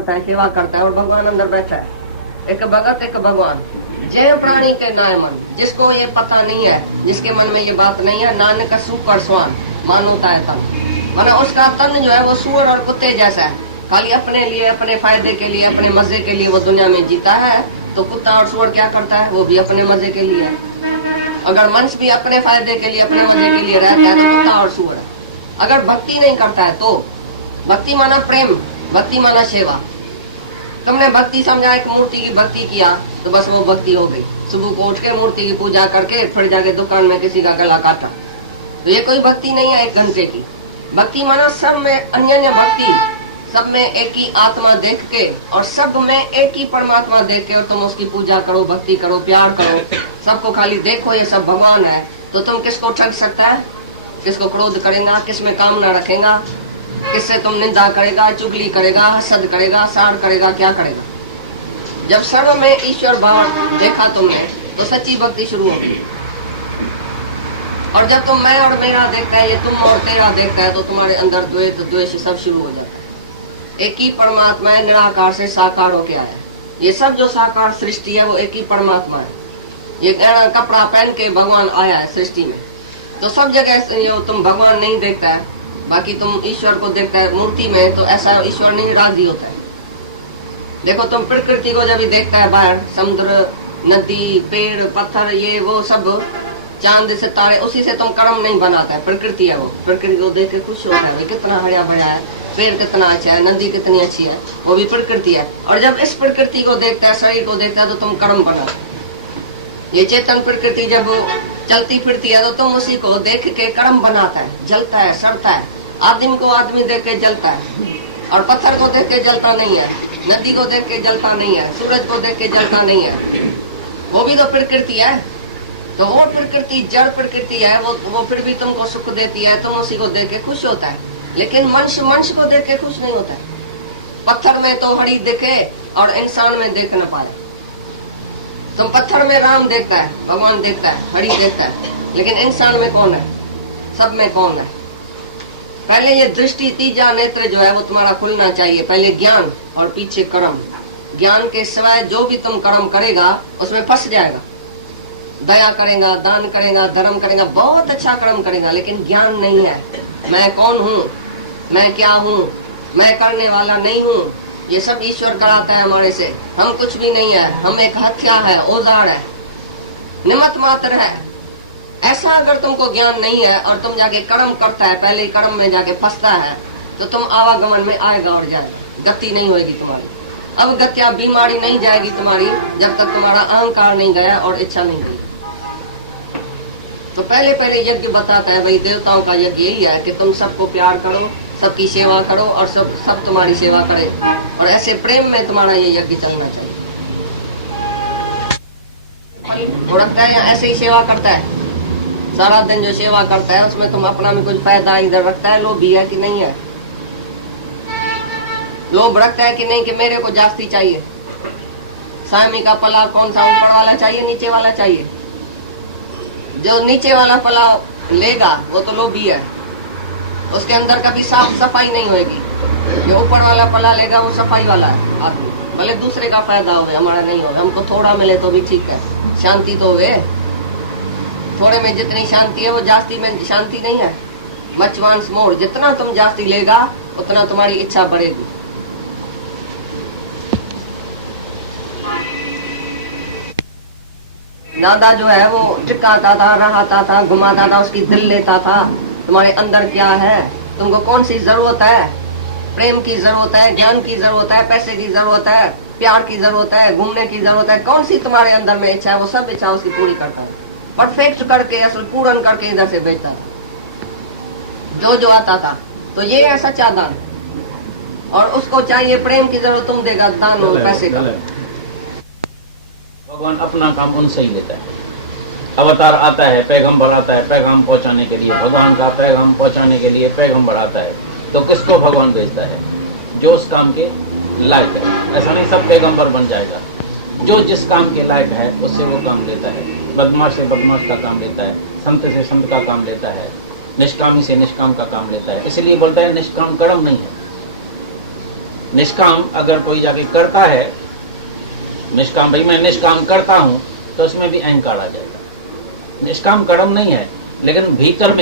करता है, सेवा करता है और भगवान अंदर बैठा है। एक भगत एक भगवान, जय प्राणी के नाय मन। जिसको ये पता नहीं है, जिसके मन में ये बात नहीं है, नानक सुकर स्वान मानोता है तन, माना उसका तन जो है वो सुअर और कुत्ते जैसा है, खाली अपने लिए, अपने फायदे के लिए, अपने मजे के लिए वो दुनिया में जीता है। तो कुत्ता और सुअर क्या करता है, वो भी अपने मजे के लिए। अगर मनुष्य भी अपने फायदे के लिए, अपने मजे के लिए रहता है तो कुत्ता और सुअर है। अगर भक्ति नहीं करता है तो भक्ति माना प्रेम, भक्ति माना सेवा। तुमने भक्ति समझा, एक मूर्ति की भक्ति किया तो बस वो भक्ति हो गई। सुबह को उठ के मूर्ति की पूजा करके फिर जाके दुकान में किसी का गला काटा, तो ये कोई भक्ति नहीं है एक घंटे की। भक्ति माना सब में अन्य अन्य भक्ति, सब में एक ही आत्मा देख के और सब में एक ही परमात्मा देख के और तुम उसकी पूजा करो, भक्ति करो, प्यार करो, सबको खाली देखो ये सब भगवान है। तो तुम किसको ठग सकता है, किसको क्रोध करेगा, किस में कामना रखेगा, किससे तुम निंदा करेगा, चुगली करेगा, हसद करेगा, साड़ करेगा, क्या करेगा। जब सर्व में ईश्वर भाव देखा तुमने तो सच्ची भक्ति शुरू होगी। और जब तुम मैं और मेरा देखता है, ये तुम और तेरा देखता है, तो तुम्हारे अंदर द्वेष द्वेष सब शुरू हो जाता है। एक ही परमात्मा है, निराकार से साकार होके आया। ये सब जो साकार सृष्टि है वो एक ही परमात्मा है। ये कपड़ा पहन के भगवान आया है सृष्टि में, तो सब जगह तुम भगवान नहीं देखता है, बाकी तुम ईश्वर को देखता है मूर्ति में, तो ऐसा ईश्वर नहीं राजी होता है। देखो तुम प्रकृति को जब भी देखता है बाहर, समुद्र, नदी, पेड़, पत्थर, ये वो सब, चांद सितारे, उसी से तुम कर्म नहीं बनाता है। प्रकृति है वो, प्रकृति को देख के खुश होता है, कितना हरा भरा है, पेड़ कितना अच्छा है, नदी कितनी अच्छी है, वो भी प्रकृति है। और जब इस प्रकृति को देखता है, शरीर को देखता है, तो तुम कर्म बनाते। ये चेतन प्रकृति जब चलती फिरती है तो तुम उसी को देख के कर्म बनाता है, जलता है, सड़ता है। आदमी को आदमी देख के जलता है, और पत्थर को देख के जलता नहीं है, नदी को देख के जलता नहीं है, सूरज को देख के जलता नहीं है। वो भी तो प्रकृति है। तो वो प्रकृति जड़ प्रकृति है, वो फिर भी तुमको सुख देती है, तुम उसी को देख के खुश होता है। लेकिन मनुष्य मनुष्य को देख के खुश नहीं होता है। पत्थर में तो हरि दिखे और इंसान में देख न पाए। तुम पत्थर में राम देखता है, भगवान देखता है, हरि देखता है, लेकिन इंसान में कौन है, सब में कौन है। पहले ये दृष्टि, तीजा नेत्र जो है वो तुम्हारा खुलना चाहिए। पहले ज्ञान और पीछे कर्म। ज्ञान के सिवाय जो भी तुम कर्म करेगा उसमें फंस जाएगा। दया करेगा, दान करेगा, धर्म करेगा, बहुत अच्छा कर्म करेगा, लेकिन ज्ञान नहीं है। मैं कौन हूँ, मैं क्या हूँ, मैं करने वाला नहीं हूँ, ये सब ईश्वर कराता है हमारे से। हम कुछ भी नहीं है, हम एक हत्या है, औजार है, निमित्त मात्र है। ऐसा अगर तुमको ज्ञान नहीं है और तुम जाके कर्म करता है, पहले कर्म में जाके फंसता है, तो तुम आवागमन में आएगा और जाएगा, गति नहीं होगी तुम्हारी। अब गत्या बीमारी नहीं जाएगी तुम्हारी जब तक तुम्हारा अहंकार नहीं गया और इच्छा नहीं गई। तो पहले पहले यज्ञ बताता है, भाई देवताओं का यज्ञ यही है कि तुम सबको प्यार करो, सबकी सेवा करो और सब तुम्हारी सेवा करे। और ऐसे प्रेम में तुम्हारा ये यज्ञ चलना चाहिए। उड़कता है या ऐसे ही सेवा करता है, सारा दिन जो सेवा करता है उसमें तुम अपना में कुछ फायदा इधर रखता है। लोभ भी है कि नहीं है, लोभ रखता है कि नहीं कि मेरे को जास्ती चाहिए। स्वामी का पला कौन सा, ऊपर वाला चाहिए, नीचे वाला चाहिए। जो नीचे वाला पला लेगा वो तो लोभी है, उसके अंदर कभी साफ सफाई नहीं होगी। जो ऊपर वाला पला लेगा वो सफाई वाला है आदमी, भले दूसरे का फायदा हो, हमारा नहीं हो, हमको थोड़ा मिले तो भी ठीक है, शांति तो हुए। थोड़े में जितनी शांति है वो जास्ती में शांति नहीं है। मच वांट्स मोर, जितना तुम जास्ती लेगा उतना तुम्हारी इच्छा बढ़ेगी। दादा जो है वो टिकाता था, रहाता था, घुमाता था, उसकी दिल लेता था। तुम्हारे अंदर क्या है, तुमको कौन सी जरूरत है, प्रेम की जरूरत है, ज्ञान की जरूरत है, पैसे की जरूरत है, प्यार की जरूरत है, घूमने की जरूरत है, कौन सी तुम्हारे अंदर में इच्छा है, वो सब इच्छा उसकी पूरी करता है, परफेक्ट करके, असल पूर्ण करके इधर से भेजता था जो आता था। तो ये है सच्चा दान। और उसको चाहिए प्रेम की जरूरत, तुम देगा दान और पैसे का। भगवान अपना काम उनसे ही लेता है। अवतार आता है, पैगंबर आता है पैगाम पहुंचाने के लिए, भगवान का पैगाम पहुंचाने के लिए पैगंबर आता है, तो किसको भगवान भेजता है, जो उस काम के लायक है। ऐसा नहीं सब पैगंबर बन जाएगा, जो जिस काम के लायक है उससे वो काम लेता है। बदमाश से बदमाश का काम लेता है, संत से संत का काम लेता है, निष्कामी से निष्काम का काम लेता है। इसलिए बोलता है निष्काम कर्म नहीं है। निष्काम अगर कोई जाके करता है, निष्काम भाई मैं निष्काम करता हूं, तो उसमें भी अहंकार आ जाएगा। निष्काम कर्म नहीं है, लेकिन भीतर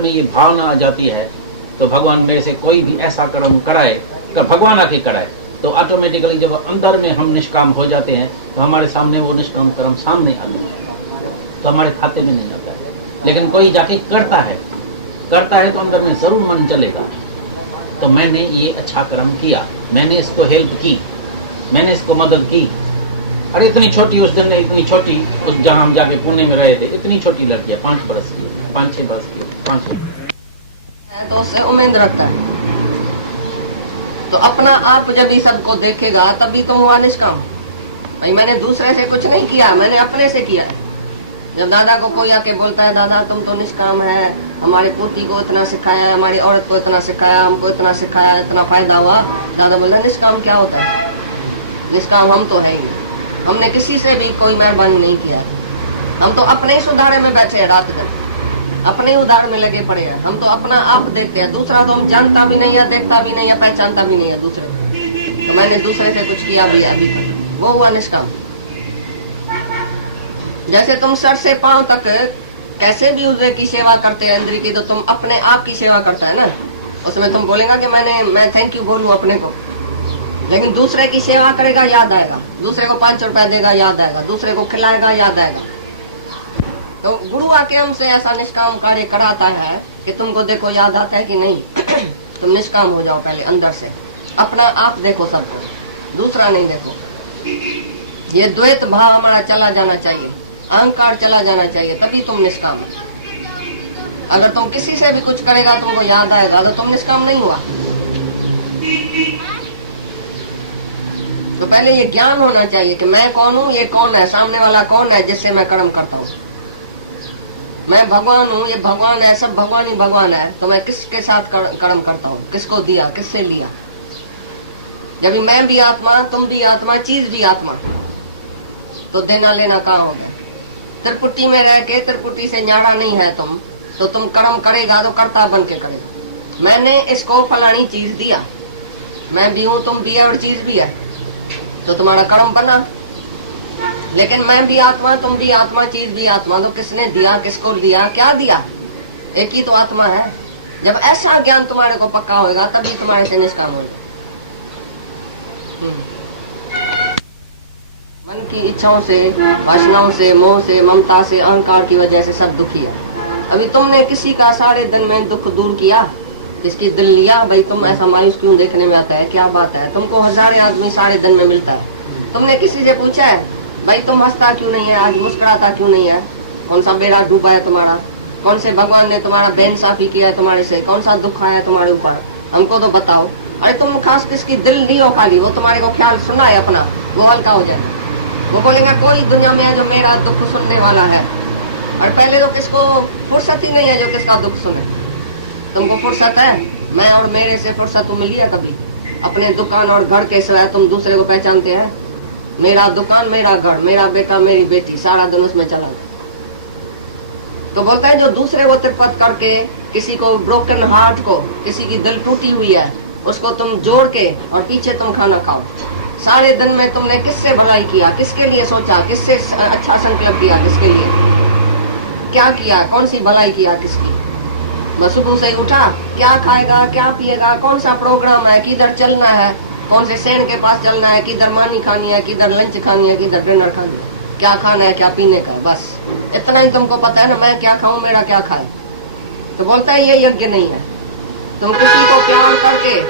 में ये भावना आ जाती है, तो भगवान मेरे से कोई भी ऐसा कर्म कराए, तो भगवान आके कराए, तो ऑटोमेटिकली जब अंदर में हम निष्काम हो जाते हैं, तो हमारे सामने वो निष्काम कर्म सामने आते हैं, तो हमारे खाते में नहीं आता है। लेकिन कोई जाके करता है तो अंदर में जरूर मन चलेगा, तो मैंने ये अच्छा कर्म किया, मैंने इसको हेल्प की, मैंने इसको मदद की। अरे इतनी छोटी उस दिन, इतनी छोटी उस जहां हम जाके पुणे में रहे थे, इतनी छोटी लड़कियां 5 बरस की, 5-6 बरस की, 5 तो उससे उम्मीद रखता है। तो अपना आप जब ये सबको देखेगा तभी तो हुआ निष्काम। भाई मैंने दूसरे से कुछ नहीं किया, मैंने अपने से किया। जब दादा को कोई आके बोलता है दादा तुम तो निष्काम है, हमारे पोती को इतना सिखाया, हमारी औरत को इतना सिखाया, हमको इतना सिखाया, इतना फायदा हुआ, दादा बोला निष्काम क्या होता है? निष्काम हम तो है ही नहीं, हमने किसी से भी कोई मेहरबानी नहीं किया, हम तो अपने ही सुधारे में बैठे हैं, रात दिन अपने ही उधार में लगे पड़े हैं। हम तो अपना आप देखते हैं, दूसरा तो हम जानता भी नहीं है, देखता भी नहीं है, पहचानता भी नहीं है दूसरे को। तो मैंने दूसरे से कुछ किया भी है अभी तक, वो हुआ निष्काम। जैसे तुम सर से पांव तक कैसे भी उसकी की सेवा करते हैं इंद्र की, तो तुम अपने आप की सेवा करता है ना, उसमें तुम बोलेगा कि मैं थैंक यू बोलूं अपने को, लेकिन दूसरे की सेवा करेगा याद आएगा, दूसरे को 5 रुपया देगा याद आएगा, दूसरे को खिलाएगा याद आएगा। तो गुरु आके हमसे ऐसा निष्काम कार्य कराता है कि तुमको देखो याद आता है कि नहीं। तुम निष्काम हो जाओ पहले अंदर से, अपना आप देखो सबको, दूसरा नहीं देखो। ये द्वैत भाव हमारा चला जाना चाहिए, अहंकार चला जाना चाहिए, तभी तुम निष्काम। अगर तुम किसी से भी कुछ करेगा तुमको याद आएगा, तो तुम निष्काम नहीं हुआ। तो पहले ये ज्ञान होना चाहिए कि मैं कौन हूँ, ये कौन है, सामने वाला कौन है जिससे मैं कर्म करता हूँ। मैं भगवान हूँ, ये भगवान है, सब भगवान ही भगवान है, तो मैं किसके साथ कर्म करता हूँ, किसको दिया, किससे लिया। जब मैं भी आत्मा, तुम भी आत्मा, चीज भी आत्मा, तो देना लेना कहाँ हो गया। त्रिपुटी में रह के त्रिपुटी से न्याड़ा नहीं है तुम, तो तुम कर्म करेगा तो कर्ता बन के करेगा। मैंने इसको फलानी चीज दिया, मैं भी हूँ, तुम भी है और चीज भी है, तो तुम्हारा कर्म बना। लेकिन मैं भी आत्मा, तुम भी आत्मा, चीज भी आत्मा, तो किसने दिया, किसको दिया, क्या दिया, एक ही तो आत्मा है। जब ऐसा ज्ञान तुम्हारे को पक्का होगा तभी तुम्हारे से निष्काम होगा। मन की इच्छाओं से, वासनाओं से, मोह से, ममता से, अहंकार की वजह से सब दुखी है। अभी तुमने किसी का सारे दिन में दुख दूर किया, किसकी दिल लिया, भाई तुम ऐसा मायूस क्यों देखने में आता है, क्या बात है, तुमको हजारों आदमी सारे दिन में मिलता है। तुमने किसी से पूछा है भाई तुम हंसता क्यों नहीं है, आज मुस्कुराता क्यों नहीं है, कौन सा बेड़ा डूबा है तुम्हारा, कौन से भगवान ने तुम्हारा बेइंसाफी किया है तुम्हारे से, कौन सा दुख आया तुम्हारे ऊपर, हमको तो बताओ। अरे तुम खास किसकी दिल नहीं हो, खाली वो तुम्हारे को ख्याल सुना है अपना, वो हल्का हो जाए। वो बोलेगा कोई दुनिया में है जो मेरा दुख सुनने वाला है, और पहले तो किसको फुर्सत ही नहीं है जो किसका दुख सुने। तुमको फुर्सत है, मैं और मेरे से फुर्सत मिली है कभी? अपने दुकान और घर के सिवाय तुम दूसरे को पहचानते हैं? मेरा दुकान, मेरा घर, मेरा बेटा, मेरी बेटी, सारा दिन उसमें चला। तो बोलता है जो दूसरे को तिरपत करके, किसी को ब्रोकन हार्ट को, किसी की दिल टूटी हुई है, उसको तुम जोड़ के और पीछे तुम खाना खाओ। सारे दिन में तुमने किससे भलाई किया, किसके लिए सोचा, किससे अच्छा संकल्प किया, किसके लिए क्या किया, कौन सी भलाई किया किसकी? बस सुबह से उठा, क्या खाएगा, क्या पिएगा, कौन सा प्रोग्राम है, किधर चलना है, कौन से सेन के पास चलना है, किधर मानी खानी है, किधर लंच खानी है, किधर डिनर खानी है, क्या खाना है, क्या पीने का, बस इतना ही तुमको पता है ना। मैं क्या खाऊं, मेरा क्या खाए। तो बोलता है ये यज्ञ नहीं है। तुम किसी को प्यार करके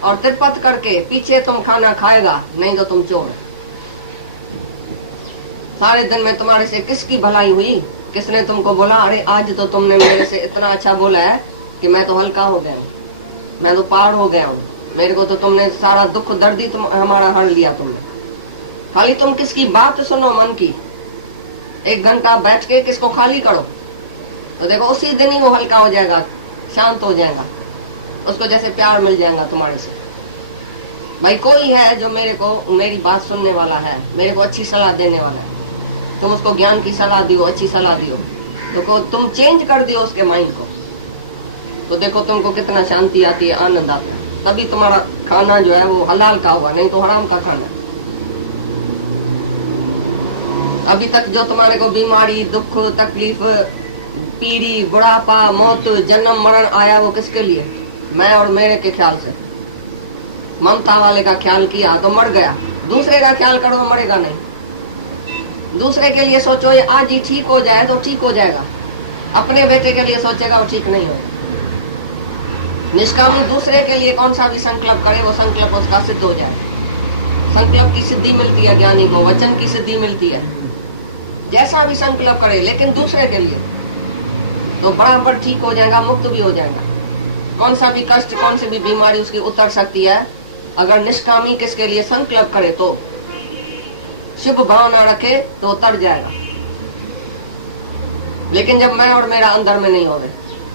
और तिरपत करके पीछे तुम खाना खाएगा, नहीं तो तुम चोर। सारे दिन में तुम्हारे से किसकी भलाई हुई, किसने तुमको बोला अरे आज तो तुमने मेरे से इतना अच्छा बोला है कि मैं तो हल्का हो गया हूँ, मैं तो पार हो गया हूँ, मेरे को तो तुमने सारा दुख दर्द ही तुम हमारा हर लिया तुमने। खाली तुम किसकी बात सुनो मन की, 1 घंटा बैठ के किसको खाली करो, तो देखो उसी दिन ही वो हल्का हो जाएगा, शांत हो जाएगा, उसको जैसे प्यार मिल जाएगा तुम्हारे से। भाई कोई है जो मेरे को मेरी बात सुनने वाला है, मेरे को अच्छी सलाह देने वाला है, तुम उसको ज्ञान की सलाह दियो, अच्छी सलाह दियो, तो तुम चेंज कर दियो उसके माइंड को, तो देखो तुमको कितना शांति आती है, आनंद आता है। तभी तुम्हारा खाना जो है वो हलाल का हुआ, नहीं तो हराम का खाना। अभी तक जो तुम्हारे को बीमारी, दुख, तकलीफ, पीढ़ी, बुढ़ापा, मौत, जन्म मरण आया, वो किसके लिए? मैं और मेरे के ख्याल से। ममता वाले का ख्याल किया तो मर गया, दूसरे का ख्याल करो तो मरेगा नहीं। दूसरे के लिए सोचो ये आज ही ठीक हो जाए तो ठीक हो जाएगा, अपने बेटे के लिए सोचेगा वो ठीक नहीं हो। निष्कामी दूसरे के लिए कौन सा भी संकल्प करे वो संकल्प उसका सिद्ध हो जाए। संकल्प की सिद्धि मिलती है ज्ञानी को, वचन की सिद्धि मिलती है। जैसा भी संकल्प करे लेकिन दूसरे के लिए, तो बराबर ठीक हो जाएगा, मुक्त भी हो जाएगा। कौन सा भी कष्ट, कौन सी भी बीमारी उसकी उतर सकती है अगर निष्कामी किसके लिए संकल्प करे, तो शुभ भावना रखे तो उतर जाएगा। लेकिन जब मैं और मेरा अंदर में नहीं होवे,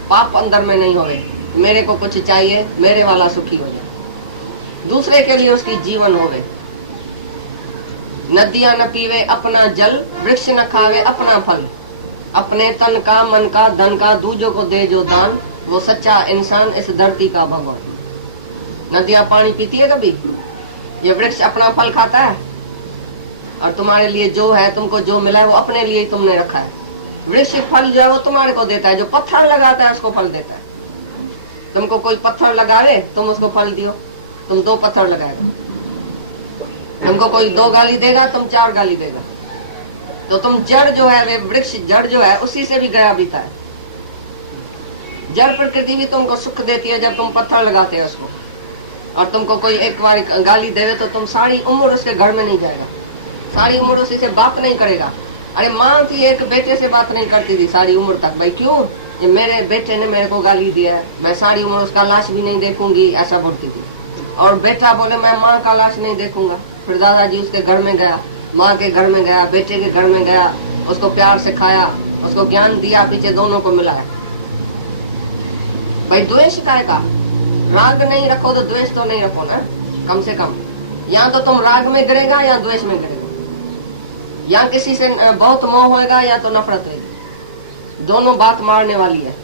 पाप अंदर में नहीं होवे, मेरे को कुछ चाहिए, मेरे वाला सुखी हो जाए, दूसरे के लिए उसकी जीवन होवे। नदियां न पीवे अपना जल, वृक्ष न खावे अपना फल, अपने तन का, मन का, धन का दूजों को दे जो दान, वो सच्चा इंसान इस धरती का भगवान। नदियां पानी पीती है कभी? ये वृक्ष अपना फल खाता है, और तुम्हारे लिए जो है, तुमको जो मिला है वो अपने लिए ही तुमने रखा है। वृक्ष फल जो है वो तुम्हारे को देता है, जो पत्थर लगाता है उसको फल देता है। तुमको कोई पत्थर लगावे तुम उसको फल दियो, तुम 2 पत्थर लगाएगा। तुमको कोई 2 गाली देगा तुम 4 गाली देगा। तो तुम जड़ जो है, वे वृक्ष जड़ जो है उसी से भी गया बीता है। जड़ प्रकृति भी तुमको सुख देती है जब तुम पत्थर लगाते हो उसको, और तुमको कोई एक बार गाली देवे तो तुम सारी उम्र उसके घर में नहीं जाएगा, सारी उम्र उसी से बात नहीं करेगा। अरे माँ थी एक बेटे से बात नहीं करती थी सारी उम्र तक, भाई क्यों? ये मेरे बेटे ने मेरे को गाली दिया है, मैं सारी उम्र उसका लाश भी नहीं देखूंगी, ऐसा बोलती थी। और बेटा बोले मैं माँ का लाश नहीं देखूंगा। फिर दादाजी उसके घर में गया, माँ के घर में गया, बेटे के घर में गया, उसको प्यार सिखाया, उसको ज्ञान दिया, पीछे दोनों को मिला है। भाई द्वेष काय का? राग नहीं रखो तो द्वेष तो नहीं रखो ना, कम से कम। या तो तुम राग में गिरेगा या द्वेष में गिरेगा, या किसी से बहुत मोह होएगा या तो नफरत होगी। दोनों बात मारने वाली है।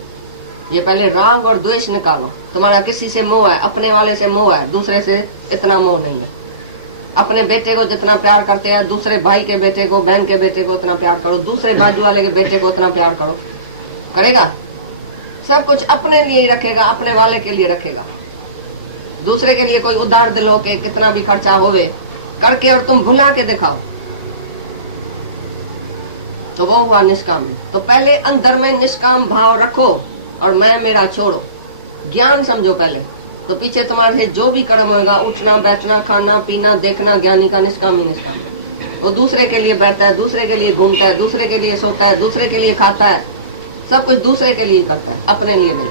ये पहले राग और द्वेष निकालो। तुम्हारा किसी से मोह है, अपने वाले से मोह है, दूसरे से इतना मोह नहीं है। अपने बेटे को जितना प्यार करते हैं, दूसरे भाई के बेटे को, बहन के बेटे को उतना प्यार करो, दूसरे बाजू वाले के बेटे को उतना प्यार करो। करेगा? सब कुछ अपने लिए ही रखेगा, अपने वाले के लिए रखेगा। दूसरे के लिए कोई उधार दिल होके कितना भी खर्चा होवे करके और तुम भुला के दिखाओ तो वो हुआ निष्काम। तो पहले अंदर में निष्काम भाव रखो और मैं मेरा छोड़ो, ज्ञान समझो पहले, तो पीछे तुम्हारे जो भी कर्म होगा, उठना बैठना, खाना पीना, देखना, ज्ञानी का निष्काम ही निष्काम। वो दूसरे के लिए बैठता है, दूसरे के लिए घूमता है, दूसरे के लिए सोता है, दूसरे के लिए खाता है, सब कुछ दूसरे के लिए करता है, अपने लिए नहीं।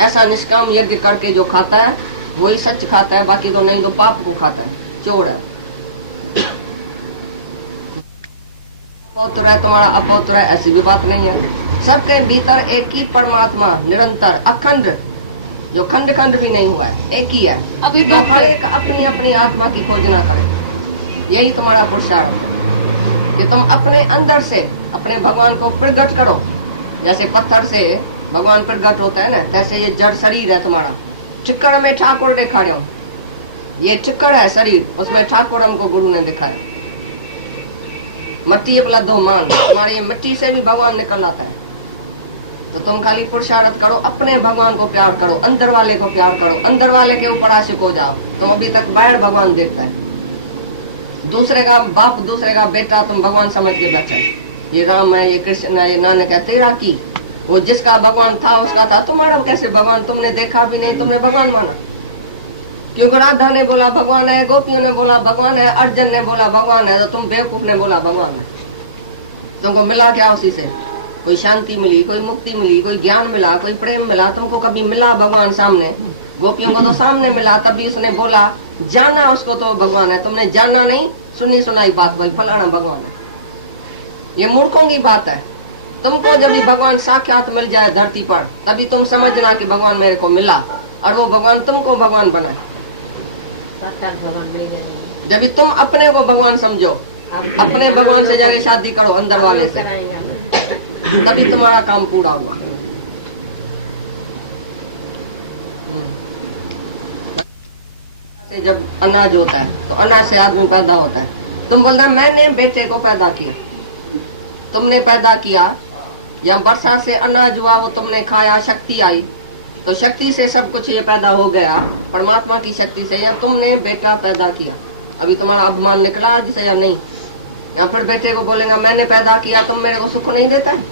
ऐसा निष्काम यज्ञ करके जो खाता है वही सच खाता है, बाकी तो नहीं तो पाप को खाता है, चोर है। अपौत्र है तुम्हारा, अपौत्र है ऐसी भी बात नहीं है। सबके भीतर एक ही परमात्मा निरंतर अखंड, जो खंड खंड भी नहीं हुआ है, एक ही है। अभी तो हर एक अपनी अपनी आत्मा की खोज ना करे, यही तुम्हारा पुरुषार्थ है कि तुम अपने अंदर से अपने भगवान को प्रकट करो। जैसे पत्थर से भगवान प्रकट होता है ना, तैसे ये जड़ शरीर है तुम्हारा। चिक्कड़ में ठाकुर दिखाड़े, ये चिक्कड़ है शरीर, उसमें ठाकुर हमको गुरु ने दिखाया। मिट्टी बोला दो मान, तुम्हारी मिट्टी से भी भगवान निकल आता है। तो तुम खाली पुरुषार्थ करो, अपने भगवान को प्यार करो, अंदर वाले को प्यार करो, अंदर वाले के ऊपर आशिक हो जाओ। तुम अभी तक बाहर भगवान देखता है, दूसरे का बाप, दूसरे का बेटा तुम भगवान समझ के बैठे। ये राम है, ये कृष्ण है, ये नानक है, तेरा की। वो जिसका भगवान था उसका था, तुम्हारा कैसे भगवान? तुमने देखा भी नहीं, तुमने भगवान माना। क्योंकि राधा ने बोला भगवान है, गोपियों ने बोला भगवान है, अर्जुन ने बोला भगवान है, तो तुम बेवकूफ ने बोला भगवान है। तुमको मिला क्या उसी से? कोई शांति मिली, कोई मुक्ति मिली, कोई ज्ञान मिला, कोई प्रेम मिला? तुमको कभी मिला भगवान सामने? गोपियों को तो सामने मिला, तभी उसने बोला, जाना उसको तो भगवान है। तुमने जाना नहीं, सुनी सुनाई बात, भाई फलाना भगवान है। ये मूर्खों की बात है। तुमको जब भी भगवान साक्षात मिल जाए धरती पर, तभी तुम समझना कि भगवान मेरे को मिला, और वो भगवान तुमको भगवान बनाए। जब भी तुम अपने को भगवान समझो, अपने भगवान से जाके शादी करो अंदर वाले से, तभी तुम्हारा काम पूरा हुआ। जब अनाज होता है तो अनाज से आदमी पैदा होता है। तुम बोलते मैंने बेटे को पैदा किया, तुमने पैदा किया, या वर्षा से अनाज हुआ वो तुमने खाया, शक्ति आई, तो शक्ति से सब कुछ ये पैदा हो गया परमात्मा की शक्ति से, या तुमने बेटा पैदा किया। अभी तुम्हारा अभिमान निकला आज से या नहीं? या फिर बेटे को बोलेगा मैंने पैदा किया, तुम मेरे को सुख नहीं देता है?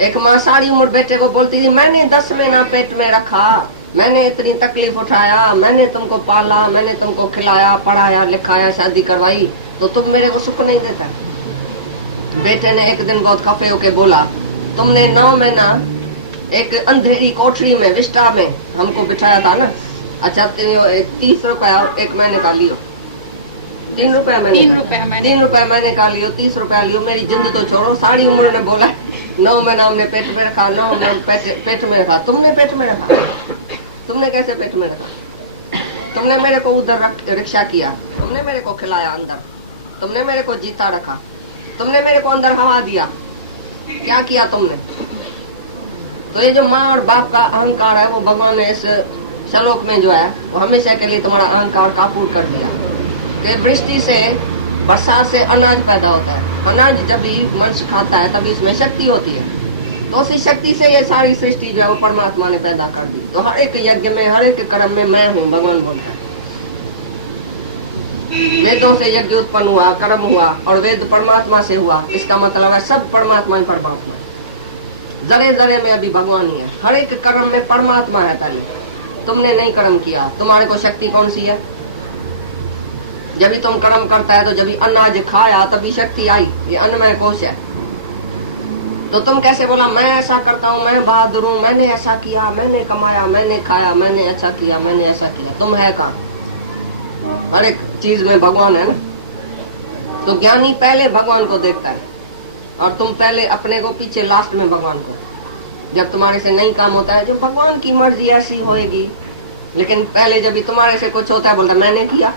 एक माँ सारी उम्र बेटे को बोलती थी मैंने 10 महीना पेट में रखा, मैंने इतनी तकलीफ उठाया, मैंने तुमको पाला, मैंने तुमको खिलाया, पढ़ाया, लिखाया, शादी करवाई, तो तुम मेरे को सुख नहीं देता। बेटे ने एक दिन बहुत खफे होके बोला तुमने 9 महीना एक अंधेरी कोठरी में विष्टा में हमको बिठाया था ना, अच्छा 30 रुपया 1 महीने का लियो, 3 रुपया मैंने 3 रुपया मैंने का लियो, 30 रुपया लियो, मेरी जिंद तो छोड़ो। सारी उम्र ने बोला 9 महीना हमने पेट में रखा, 9 महीना पेट में रखा, तुमने पेट में रखा, तुमने कैसे पेट में रखा? तुमने मेरे को उधर रिक्शा किया, तुमने मेरे को खिलाया अंदर, तुमने मेरे को जीता रखा, तुमने मेरे को अंदर हवा दिया, क्या किया तुमने? तो ये जो माँ और बाप का अहंकार है वो भगवान ने इस श्लोक में जो है वो हमेशा के लिए तुम्हारा अहंकार काबू कर दिया। कि वृष्टि से, बरसात से अनाज पैदा होता है, अनाज जब भी मनुष्य खाता है तभी इसमें शक्ति होती है, तो उसी शक्ति से ये सारी सृष्टि जो है वो परमात्मा ने पैदा कर दी। तो हर एक यज्ञ में, हर एक कर्म में मैं हूँ, भगवान बोलता है। वेदों से यज्ञ उत्पन्न हुआ, कर्म हुआ, और वेद परमात्मा से हुआ, इसका मतलब है सब परमात्मा ही परमात्मा है। जरे जरे में अभी भगवान ही है, हर एक कर्म में परमात्मा है। पहले तुमने नहीं कर्म किया, तुम्हारे को शक्ति कौन सी है? जब भी तुम कर्म करता है तो जब भी अनाज खाया तभी शक्ति आई, ये अन्नमय कोश है। तो तुम कैसे बोला मैं ऐसा करता हूँ, मैं बहादुर हूँ, मैंने ऐसा किया, मैंने कमाया, मैंने खाया, मैंने ऐसा किया, मैंने ऐसा किया? तुम है कहाँ? हर एक चीज में भगवान है ना। तो ज्ञानी पहले भगवान को देखता है और तुम पहले अपने को, पीछे लास्ट में भगवान को। जब तुम्हारे से नहीं काम होता है, जो भगवान की मर्जी ऐसी होएगी, लेकिन पहले जब भी तुम्हारे से कुछ होता है बोलता मैंने किया,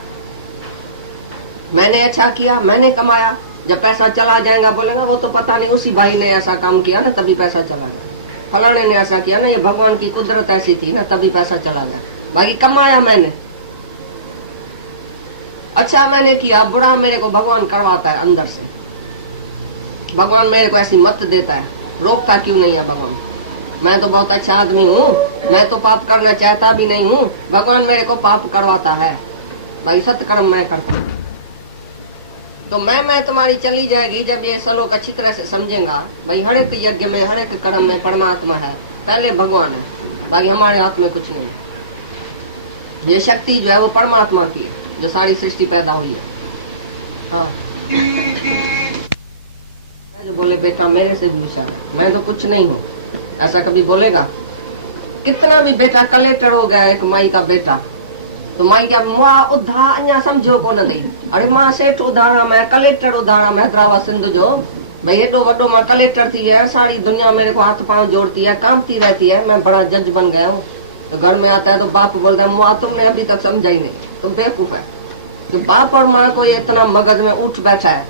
मैंने अच्छा किया, मैंने कमाया। जब पैसा चला जाएगा बोलेगा वो तो पता नहीं उसी भाई ने ऐसा काम किया ना तभी पैसा चला गया, फलाने ने ऐसा किया ना, ये भगवान की कुदरत ऐसी थी ना तभी पैसा चला गया। बाकी कमाया मैंने, अच्छा मैंने किया, बुरा मेरे को भगवान करवाता है अंदर से। भगवान मेरे को ऐसी मत देता है, रोकता क्यों नहीं है भगवान? मैं तो बहुत अच्छा आदमी हूँ, मैं तो पाप करना चाहता भी नहीं हूँ, भगवान मेरे को पाप करवाता है। भाई सत्कर्म मैं करता हूँ। तो मैं तुम्हारी चली जाएगी जब ये श्लोक अच्छी तरह से समझेगा। भाई हर एक यज्ञ में, हर एक कर्म में परमात्मा है, पहले भगवान है, बाकी हमारे हाथ में कुछ नहीं है। ये शक्ति जो है वो परमात्मा की है, जो सारी सृष्टि पैदा हुई है। हाँ, जो बोले बेटा मेरे से भी होशियार, मैं तो कुछ नहीं हूँ, ऐसा कभी बोलेगा? कितना भी बेटा कलेक्टर हो गया, एक माई का बेटा, तो माई क्या माँ उद्धा अन्या समझो को नहीं, अरे माँ सेठ उधारा मैं, कलेक्टर उधारा मैं, हैदराबाद सिंध जो भाई एडो वडो माँ कलेक्टर थी है, सारी दुनिया मेरे को हाथ पांव जोड़ती है, कांपती रहती है, मैं बड़ा जज बन गया हूँ। तो घर में आता है तो बाप बोलता है माँ तुमने अभी तक समझा ही नहीं, तुम बेवकूफ है। तो बाप और माँ को ये इतना मगज में उठ बैठा है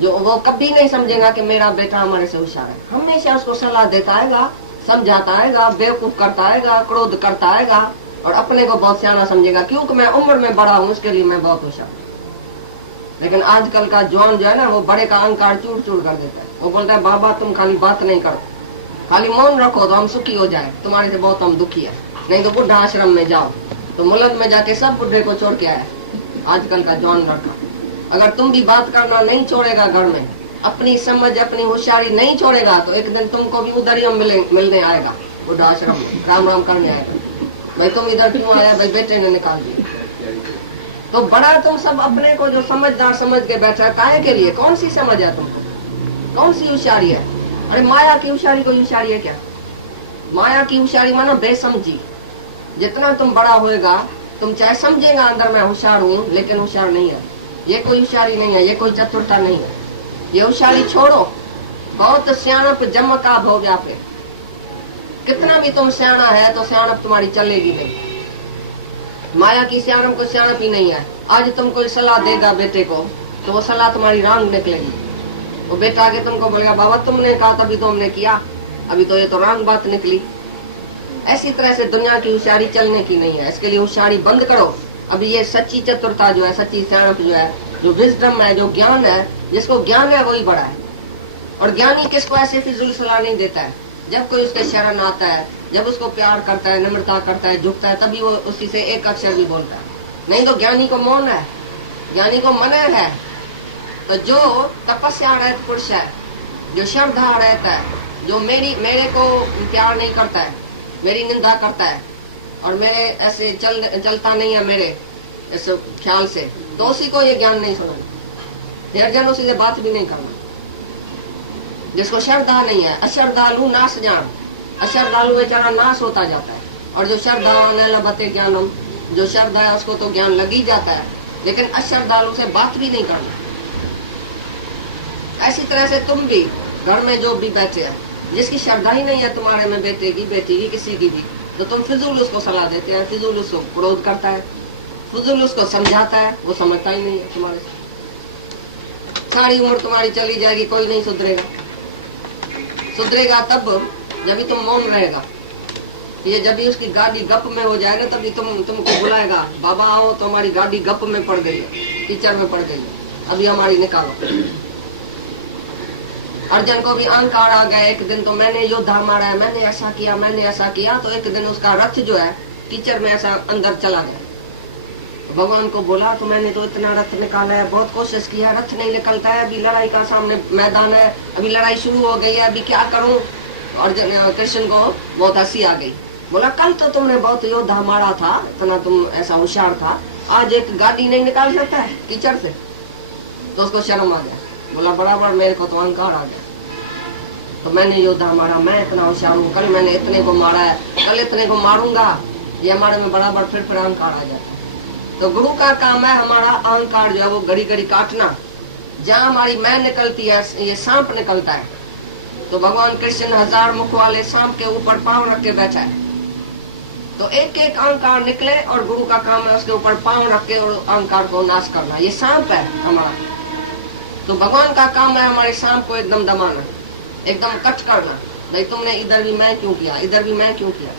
जो वो कभी नहीं समझेगा कि मेरा बेटा हमारे से होशियार है। हमेशा उसको सलाह देता आएगा, समझाता आएगा, बेवकूफ करता आएगा, क्रोध करता आएगा, और अपने को बहुत सियाना समझेगा क्योंकि मैं उम्र में बड़ा हूँ, उसके लिए मैं बहुत होशियार हूँ। लेकिन आजकल का जवान जो है ना, वो बड़े का अहंकार चूर चूर कर देता है। वो बोलता है बाबा तुम खाली बात नहीं करो, खाली मौन रखो तो हम सुखी हो जाए, तुम्हारे से बहुत हम दुखी है, नहीं तो बुढ़ा आश्रम में जाओ। तो मुलक में जाके सब बुढ़े को छोड़ के आया आजकल का जवान लड़का। अगर तुम भी बात करना नहीं छोड़ेगा, घर में अपनी समझ, अपनी होशियारी नहीं छोड़ेगा, तो एक दिन तुमको भी उधर ही मिलने आएगा, बुढ़ा आश्रम में राम राम करने आएगा। भाई तुम इधर क्यों आया? भाई बेटे ने निकाल दिया। तो बड़ा तुम सब अपने को जो समझदार समझ के बैठा, काहे के लिए? कौन सी समझ है तुमको? कौन सी होशियारी है? अरे माया की होशियारी कोई होशियारी है क्या? माया की होशियारी मानो बेसमझी। जितना तुम बड़ा होएगा, तुम चाहे समझेगा अंदर मैं होशियार हूँ, लेकिन होशियार नहीं है। ये कोई होशियारी नहीं है, ये कोई चतुरता नहीं है। ये होशियारी छोड़ो, बहुत सियाणप जम का भो व्यापे। कितना भी तुम सियाणा है तो सियाणप तुम्हारी चलेगी नहीं। माया की सियाणप को सियाणप ही नहीं है। आज तुम कोई सलाह देगा बेटे को तो वो सलाह तुम्हारी रॉन्ग निकलेगी। वो बेटा आगे तुमको बोलेगा बाबा तुमने कहा तभी तो हमने किया, अभी तो ये तो रॉन्ग बात निकली। ऐसी तरह से दुनिया की होशियारी चलने की नहीं है। इसके लिए होशियारी बंद करो। अभी ये सच्ची चतुरता जो है, सच्ची सियाणप जो है, जो विजडम है, जो ज्ञान है, जिसको ज्ञान है वही बड़ा है। और ज्ञानी किसको ऐसे फिजूल सलाह नहीं देता है। जब कोई उसके शरण आता है, जब उसको प्यार करता है, निम्रता करता है, झुकता है, तभी वो उसी से एक अक्षर भी बोलता है। नहीं तो ज्ञानी को मौन है, ज्ञानी को मनन है। तो जो तपस्या रहित पुरुष है, जो श्रद्धा रहता है, जो मेरे को प्यार नहीं करता है, मेरी निंदा करता है और मेरे ऐसे चलता नहीं है मेरे इस ख्याल से, तो उसी को ये ज्ञान नहीं सुनाना। निर्जन उसी से बात भी नहीं करना। जिसको श्रद्धा नहीं है, अश्रद्धालु नाश जान, अश्रद्धालु बेचारा नाश होता जाता है। और जो श्रद्धा लभते ज्ञानम, जो श्रद्धा है उसको तो ज्ञान लग ही जाता है, लेकिन अश्रद्धालु से बात भी नहीं करना। ऐसी तरह से तुम भी घर में जो भी बैठे हैं, जिसकी श्रद्धा ही नहीं है तुम्हारे में, बेटे की, बेटी की, किसी की भी, तो तुम फिजूल उसको सलाह देते हैं, फिजूल उसको क्रोध करता है, फिजूल उसको समझाता है, वो समझता ही नहीं है तुम्हारे से। सारी उम्र तुम्हारी चली जाएगी, कोई नहीं सुधरेगा। सुधरेगा तब जब भी तुम मौन रहेगा। ये जब भी उसकी गाड़ी गप में हो जाएगा, तभी तुमको बुलाएगा, बाबा आओ, तो हमारी गाड़ी गप में पड़ गई है, कीचड़ में पड़ गई है, अभी हमारी निकालो। अर्जुन को भी अहंकार आ गया एक दिन, तो मैंने योद्धा मारा है, मैंने ऐसा किया, मैंने ऐसा किया, तो एक दिन उसका रथ जो है कीचड़ में ऐसा अंदर चला गया। भगवान को बोला तो मैंने तो इतना रथ निकाला है, बहुत कोशिश किया, रथ नहीं निकलता है, अभी लड़ाई का सामने मैदान है, अभी लड़ाई शुरू हो गई है, अभी क्या करूं। अर्जुन कृष्ण को बहुत हंसी आ गई। बोला कल तो तुमने बहुत योद्धा मारा था, इतना तुम ऐसा होशियार था, आज एक गाड़ी नहीं निकाल सकता है कीचड़ से। तो उसको शर्म आ गया। बोला बराबर मेरे को तो अहंकार आ गया, तो मैंने योद्धा मारा, मैं इतना होशियार हूँ, कल मैंने इतने को मारा है, कल इतने को मारूंगा, ये हमारे में बराबर फिर अहंकार आ जाता है। तो गुरु का काम है हमारा अहंकार जो है वो घड़ी घड़ी काटना। जहाँ हमारी मैं निकलती है, ये सांप निकलता है, तो भगवान कृष्ण 1000 मुख वाले सांप के ऊपर पांव रख के बैठा है। तो एक एक अहंकार निकले और गुरु का काम है उसके ऊपर पांव रख के और अहंकार को नाश करना। ये सांप है हमारा। तो भगवान का काम है हमारे सांप को एकदम दबाना, एकदम कट करना। भाई तुमने इधर भी मैं क्यों किया, इधर भी मैं क्यों किया।